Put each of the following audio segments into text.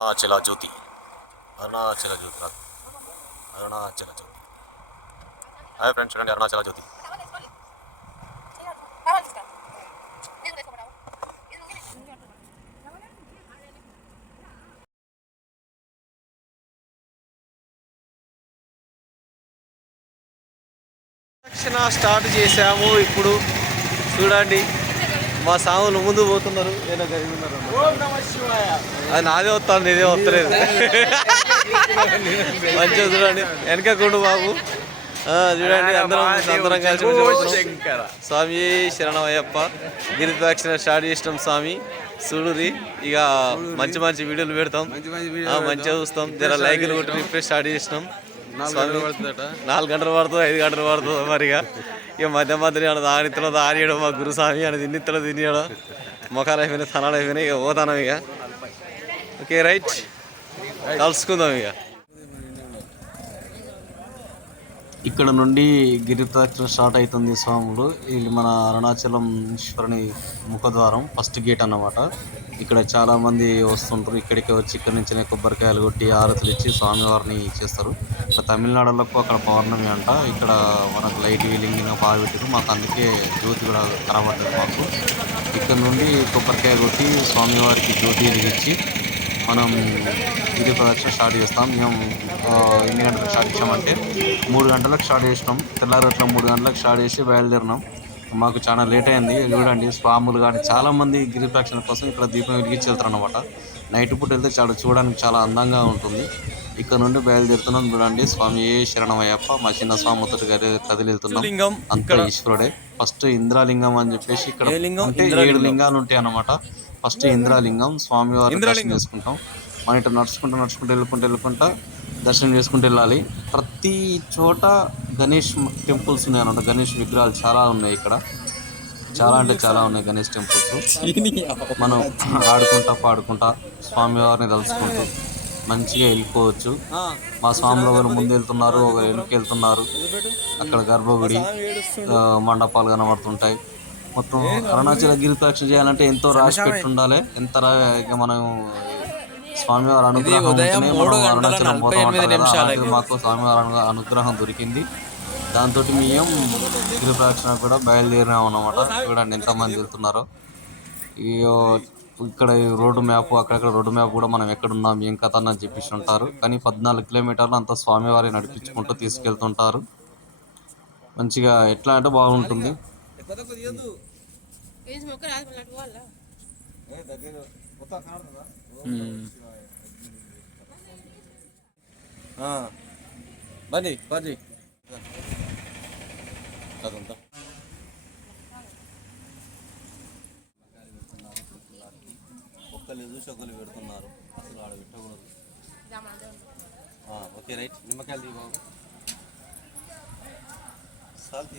Arunachal Jyothi Arunachala Jyothi Arunachala Jyothi hi friends చూడండి అరుణాచల జ్యోతి start చేసాము ఇప్పుడు. చూడండి. మా సాములు ముందు పోతున్నారు. ఉన్నారు. అది నాదే వస్తాను ఇదే వస్తలేదు. మంచిగా చూడండి. వెనక కొండు బాబు. చూడండి అందరం అందరం కలిసి. స్వామి శరణమయ్యప్ప. గిరిప్రదక్షిణ స్టార్ట్ చేసినాం స్వామి. చూడురి ఇక మంచి మంచి వీడియోలు పెడతాం. ఆ, మంచిగా చూస్తాం. జర లైకులు కొట్టి రిఫ్రెష్ స్టార్ట్ చేసినాం. నాలుగు గంటలు పడుతుంది ఐదు గంటలు పడుతుంది మరిగా. ఇక మధ్య మధ్యలో దానిత్తలో ఆనియడం మా గురుస్వామి అని తిన్నిత్తలో తినేయడం ముఖాలు అయిపోయినాయి తనాలు అయిపోయినాయి ఇక పోతాం ఇక ఓకే రైట్ కలుసుకుందాం ఇక ఇక్కడ నుండి గిరి ప్రదక్షిణ స్టార్ట్ అవుతుంది స్వాములు. ఇది మన అరుణాచలం ఈశ్వరుని ముఖద్వారం ఫస్ట్ గేట్ అన్నమాట. ఇక్కడ చాలామంది వస్తుంటారు. ఇక్కడికి వచ్చి ఇక్కడ నుంచి కొబ్బరికాయలు కొట్టి ఆరతులు ఇచ్చి స్వామివారిని చేస్తారు. ఇక్కడ తమిళనాడులో అక్కడ పౌర్ణమి అంట. ఇక్కడ మనకు లైట్ వీలింగ్ బాగా పెట్టారు మాకు అందుకే జ్యోతి కూడా కనబడుతుంది మాకు. ఇక్కడ నుండి కొబ్బరికాయ కొట్టి స్వామివారికి జ్యోతి వెలిగించి మనం గిరి ప్రదక్షిణ స్టార్ట్ చేస్తాం. మేము ఎన్ని గంటలకు స్టార్ట్ చేసామంటే మూడు గంటలకు స్టార్ట్ చేసినాం. తెల్లారి అట్లా మూడు గంటలకు స్టార్ట్ చేసి బయలుదేరినాం. మాకు చాలా లేట్ అయింది. చూడండి స్వాములు కానీ చాలా మంది గిరి ప్రదక్షిణ కోసం ఇక్కడ దీపం వెలిగించి వెళ్తారు అనమాట నైట్ పూట వెళ్తే చాలా చూడడానికి చాలా అందంగా ఉంటుంది. ఇక్కడ నుండి బయలుదేరుతున్నాం చూడండి. స్వామి శరణమయ్యప్ప మా చిన్న స్వామితో గారి కదిలి వెళ్తున్నాం. లింగం అంతా ఈశ్వరుడే. ఫస్ట్ ఇంద్రాలింగం అని చెప్పేసి ఇక్కడ ఏ? అంటే ఏడు లింగాలు ఉంటాయి అన్నమాట ఫస్ట్ ఇంద్రాలింగం స్వామివారి దర్శనం చేసుకుంటాం. మనం ఇట్లా నడుచుకుంటూ నడుచుకుంటూ వెళ్ళుకుంటూ వెళ్ళుకుంటా దర్శనం చేసుకుంటూ వెళ్ళాలి. ప్రతి చోట గణేష్ టెంపుల్స్ ఉన్నాయి అన్నమాట. గణేష్ విగ్రహాలు చాలా ఉన్నాయి ఇక్కడ. చాలా అంటే చాలా ఉన్నాయి గణేష్ టెంపుల్స్. మనం ఆడుకుంటా పాడుకుంటా స్వామివారిని తలుచుకుంటూ మంచిగా వెళ్ళిపోవచ్చు. మా స్వాములు ఒకరు ముందు వెళ్తున్నారు ఒకరు వెనక్కి వెళ్తున్నారు. అక్కడ గర్భగుడి మండపాలు కనబడుతుంటాయి. మొత్తం అరుణాచల గిరి ప్రదక్షిణ చేయాలంటే ఎంతో రాసి పెట్టి ఉండాలి ఎంత మనం స్వామివారి అనుగ్రహం అరుణాచలం పోతాం మాకు స్వామివారి అను- అనుగ్రహం దొరికింది. దాంతో మేము గిరి ప్రదక్షిణ కూడా బయలుదేరినాం అన్నమాట. చూడండి ఎంతమంది వెళ్తున్నారో. ఇక్కడ రోడ్డు మ్యాప్ అక్కడక్కడ రోడ్డు మ్యాప్ కూడా మనం ఎక్కడున్నాం ఏం కథ అని చెప్పేసి ఉంటారు. కానీ పద్నాలుగు కిలోమీటర్లు అంతా స్వామివారి నడిపించుకుంటూ తీసుకెళ్తుంటారు. మంచిగా ఎట్లా అంటే బాగుంటుంది. బని బని అదంతా ఒక్కళ్ళు చూసి ఒకళ్ళు పెడుతున్నారు. అసలు ఆడ పెట్టకూడదు. ఆ, ఓకే రైట్. నిమ్మకాయలు తీ బాబు. సాల్ట్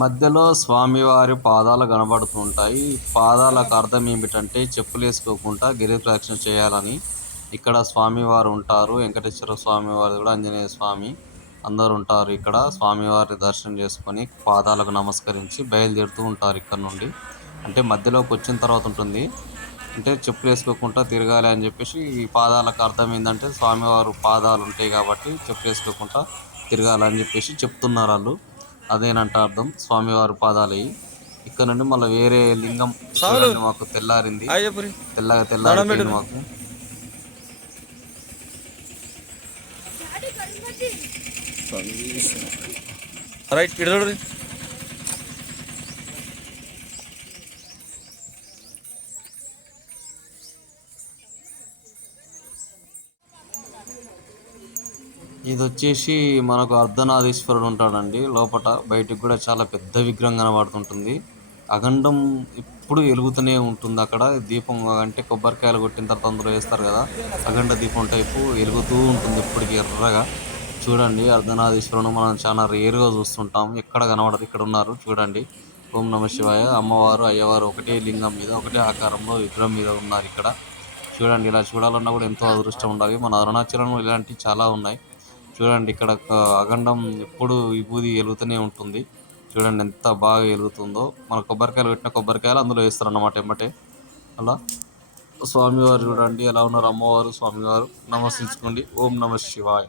మధ్యలో స్వామివారి పాదాలు కనబడుతుంటాయి. పాదాలకు అర్థం ఏమిటంటే చెప్పులు వేసుకోకుండా గిరి ప్రదక్షిణ చేయాలని. ఇక్కడ స్వామివారు ఉంటారు. వెంకటేశ్వర స్వామి వారు కూడా ఆంజనేయ స్వామి అందరు ఉంటారు ఇక్కడ. స్వామివారి దర్శనం చేసుకొని పాదాలకు నమస్కరించి బయలుదేరుతూ ఉంటారు ఇక్కడ నుండి. అంటే మధ్యలోకి వచ్చిన తర్వాత ఉంటుంది. అంటే చెప్పులు వేసుకోకుండా తిరగాలి అని చెప్పేసి ఈ పాదాలకు అర్థం ఏంటంటే స్వామివారు పాదాలు ఉంటాయి కాబట్టి చెప్పులు వేసుకోకుండా తిరగాలని చెప్పేసి చెప్తున్నారు వాళ్ళు. అదేనంట అర్థం. స్వామివారి పాదాలు. ఇవి. ఇక్కడ నుండి మళ్ళీ వేరే లింగం మాకు తెల్లారింది. తెల్లగా పెట్టు. మాకు. రైట్ ఇటు ఇది వచ్చేసి మనకు అర్ధనారీశ్వరుడు ఉంటాడండి. లోపట బయటికి కూడా చాలా పెద్ద విగ్రహం కనబడుతుంటుంది. అఖండం ఎప్పుడు వెలుగుతూనే ఉంటుంది అక్కడ. దీపం అంటే కొబ్బరికాయలు కొట్టిన తర్వాత అందులో వేస్తారు కదా. అఖండ దీపం టైపు వెలుగుతూ ఉంటుంది ఇప్పటికి ఎర్రగా. చూడండి అర్ధనారీశ్వరుడు మనం చాలా రేరుగా చూస్తుంటాం. ఎక్కడ కనబడదు ఇక్కడ ఉన్నారు. చూడండి ఓం నమ శివాయ. అమ్మవారు అయ్యవారు ఒకటే లింగం మీద ఒకటే ఆకారంలో విగ్రహం మీద ఉన్నారు ఇక్కడ. చూడండి ఇలా చూడాలన్నా కూడా ఎంతో అదృష్టం ఉండాలి. మన అరుణాచలంలో ఇలాంటివి చాలా ఉన్నాయి. చూడండి ఇక్కడ ఒక అఖండం ఎప్పుడు విభూది వెలుగుతూనే ఉంటుంది. చూడండి ఎంత బాగా వెలుగుతుందో మన కొబ్బరికాయలు పెట్టిన కొబ్బరికాయలు అందులో వేస్తారు అన్నమాట ఎమ్మటే. అలా. స్వామివారు చూడండి ఎలా ఉన్నారు అమ్మవారు స్వామివారు? నమస్కరించుకోండి. ఓం నమ శివాయ.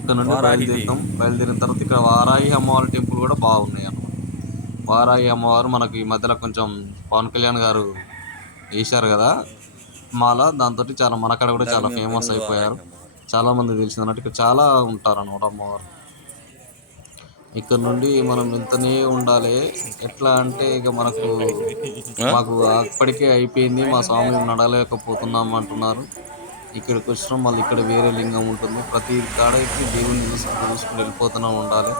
ఇక్కడ నుండి బయలుదేరుతాం. బయలుదేరిన తర్వాత ఇక్కడ వారాయి అమ్మవారి టెంపుల్ కూడా బాగున్నాయి అన్నమాట. వారాయి అమ్మవారు మనకి ఈ మధ్యలో కొంచెం పవన్ కళ్యాణ్ గారు వేశారు కదా. మాల దాంతో చాలా మనకాడ కూడా చాలా ఫేమస్ అయిపోయారు. చాలా మంది తెలిసింది అన్నట్టు ఇక్కడ చాలా ఉంటారు అన్నమాట అమ్మవారు. ఇక్కడ నుండి మనం ఇంతనే ఉండాలి. ఎట్లా అంటే ఇక మనకు మాకు అప్పటికే అయిపోయింది. మా స్వామి నడలేకపోతున్నాం అంటున్నారు. ఇక్కడికి వచ్చినాం. మళ్ళీ ఇక్కడ వేరే లింగం ఉంటుంది. ప్రతి కాడకి దేవుడిని చూసుకుని చూసుకుని వెళ్ళిపోతూనే ఉండాలి.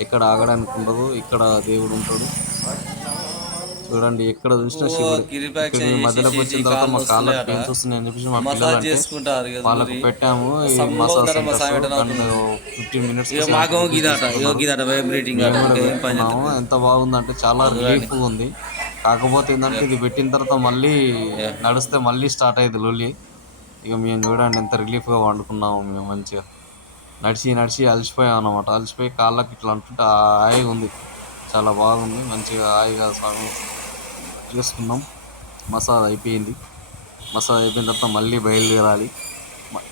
ఎక్కడ ఆగడానికి ఉండదు. ఇక్కడ దేవుడు ఉంటాడు. చూడండి ఎక్కడ చూసినా శివుడు. మధ్యలోకి వచ్చిన తర్వాత మా కాళ్ళకి పెయిన్స్ వస్తున్నాయి అని చెప్పేసి మా పిల్లలు వాళ్ళకు పెట్టాము మసాజ్ ఫిఫ్టీన్ మినిట్స్ ఎంత బాగుందంటే చాలా రిలీఫ్ ఉంది. కాకపోతే ఏంటంటే ఇది పెట్టిన తర్వాత మళ్ళీ నడిస్తే మళ్ళీ స్టార్ట్ అయ్యింది లొల్లి. ఇక మేము చూడండి ఎంత రిలీఫ్గా వండుకున్నాము మేము మంచిగా. నడిచి నడిచి అలసిపోయాం అన్నమాట. అలసిపోయి కాళ్ళకి ఇట్లా అంటుంటే హాయిగా ఉంది. చాలా బాగుంది. మంచిగా హాయిగా స్వామి చేసుకున్నాం. మసాజ్ అయిపోయింది. మసాజ్ అయిపోయిన తర్వాత మళ్ళీ బయలుదేరాలి.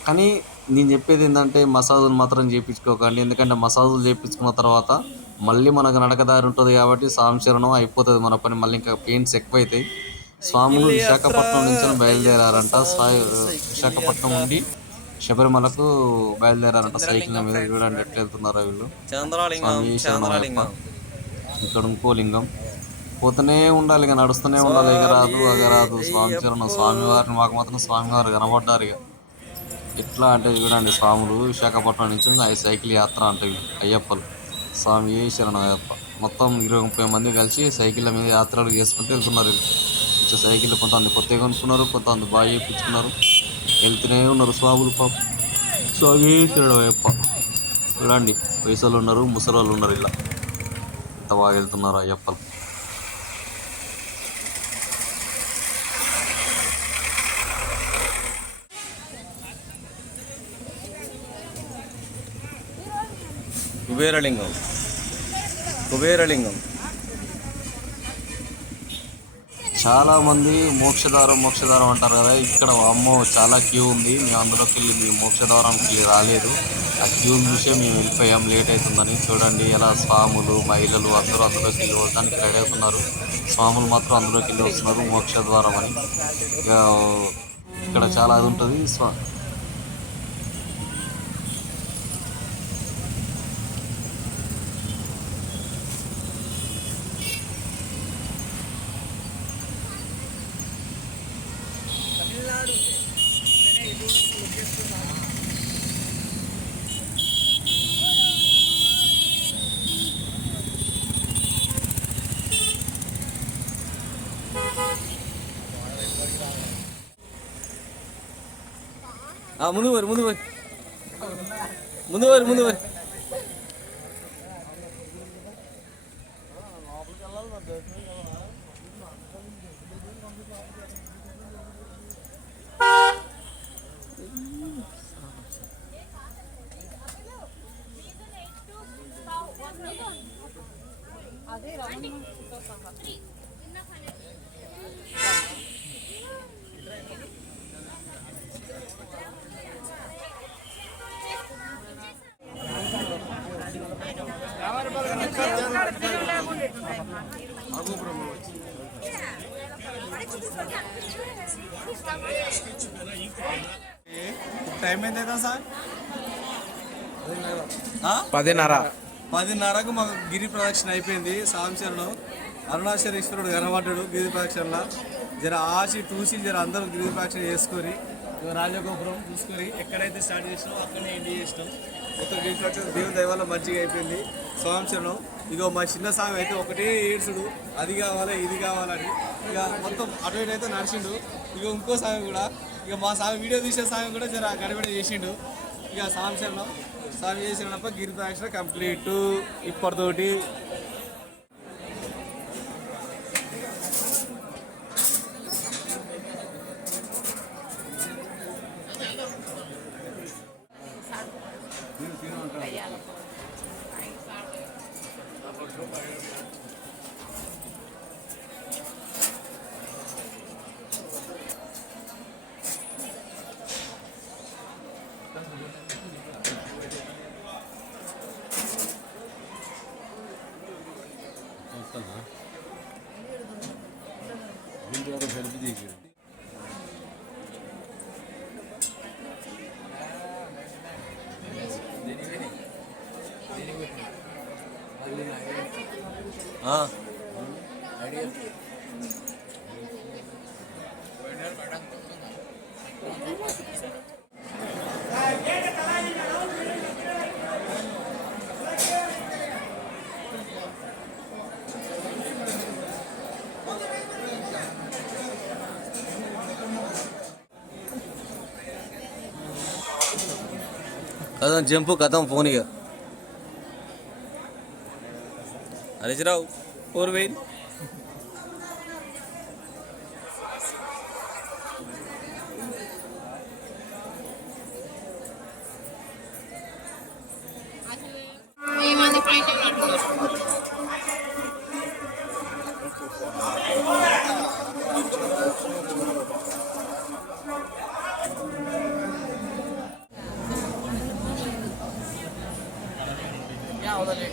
కానీ నేను చెప్పేది ఏంటంటే మసాజులు మాత్రం చేయించుకోకండి ఎందుకంటే మసాజులు చేయించుకున్న తర్వాత మళ్ళీ మనకు నడకదారి ఉంటుంది కాబట్టి సంచరణం అయిపోతుంది మన పని. మళ్ళీ ఇంకా పెయిన్స్ ఎక్కువైతాయి. స్వాములు విశాఖపట్నం నుంచి బయలుదేరారంట. స్వా- విశాఖపట్నం నుండి శబరిమలకు బయలుదేరారంట. సైకిల్ మీద చూడండి ఎట్లా వెళ్తున్నారో వీళ్ళు. ఇక్కడ ఇంకో లింగం. పోతూనే ఉండాలి ఇక నడుస్తూనే ఉండాలి. ఇక రాదు అగ రాదు. స్వామి చరణం స్వామివారిని మాకు మాత్రం స్వామివారు కనబడ్డారు ఇక. ఎట్లా అంటే చూడండి స్వాములు విశాఖపట్నం నుంచి ఐ సైకిల్ యాత్ర అంటే అయ్యప్పలు. స్వామి ఏ శరణం అయ్యప్ప. మొత్తం ఇరవై ముప్పై మంది కలిసి సైకిళ్ళ మీద యాత్రలు చేసుకుంటూ వెళ్తున్నారు ఇచ్చే సైకిల్ కొంతమంది కొత్తగా కొనుక్కున్నారు కొంతమంది బాగా చేయించుకున్నారు. వెళ్తూనే ఉన్నారు స్వాములు పాప. స్వామి శరణం అయ్యప్ప. చూడండి వయసులు ఉన్నారు ముసలోళ్ళు ఉన్నారు ఇలా. ఎంత బాగా వెళ్తున్నారు అయ్యప్పలు. కుబేరలింగం. కుబేరలింగం. చాలా మంది మోక్షద్వారం అంటారు కదా ఇక్కడ అమ్మో చాలా క్యూ ఉంది. మేము అందులోకి వెళ్ళి మేము మోక్షద్వారంకి రాలేదు. ఆ క్యూ చూసే మేము వెళ్ళిపోయాం లేట్ అవుతుందని. చూడండి ఎలా స్వాములు మహిళలు అందరూ అందులోకి వెళ్ళి వస్తానికి రెడీ అవుతున్నారు. స్వాములు మాత్రం అందులోకి వెళ్ళి వస్తున్నారు మోక్షద్వారం అని. ఇక్కడ చాలా అది ఉంటుంది. ആ മുന്ന് പോര് മുന്ന് പോര് മുന്ന് പോര് മുന്ന് പോര് అదే టైం ఎంత అవుతుంది సార్ పదిన్నర. పదిన్నరకు మాకు గిరి ప్రదక్షిణ అయిపోయింది. సాంశరణం అరుణాచలేశ్వరుడు కనబడ్డాడు గిరి ప్రదక్షిణలో. జర ఆచి తూసి జర అందరూ గిరి ప్రదక్షిణ చేసుకొని రాజగోపురం చూసుకొని ఎక్కడైతే స్టార్ట్ చేసినాం అక్కడనే ఎండ్ చేసినాం. మొత్తం గిరి దేవుని దైవాల మంచిగా అయిపోయింది. సంవత్సరం ఇగో మా చిన్న స్వామి అయితే ఒకటే ఏడ్చుడు. అది కావాలా ఇది కావాలని ఇక మొత్తం అటు ఇటు అయితే నడిచిండు. ఇక ఇంకో స్వామి కూడా. ఇక మా స్వామి వీడియో తీసే స్వామి కూడా జర గడబడి చేసిండు. ఇక సంవత్సరం స్వామి చేసినప్ప గిరి ప్రదక్షిణ కంప్లీట్. ఇప్పటితోటి Baksana. Bir de adam herbi diye görüyor. Ha. కథం జంపు కథం ఫోన్ ఇక హరీశ్రావు ఫోర్ వెయిన్ ఇదంతే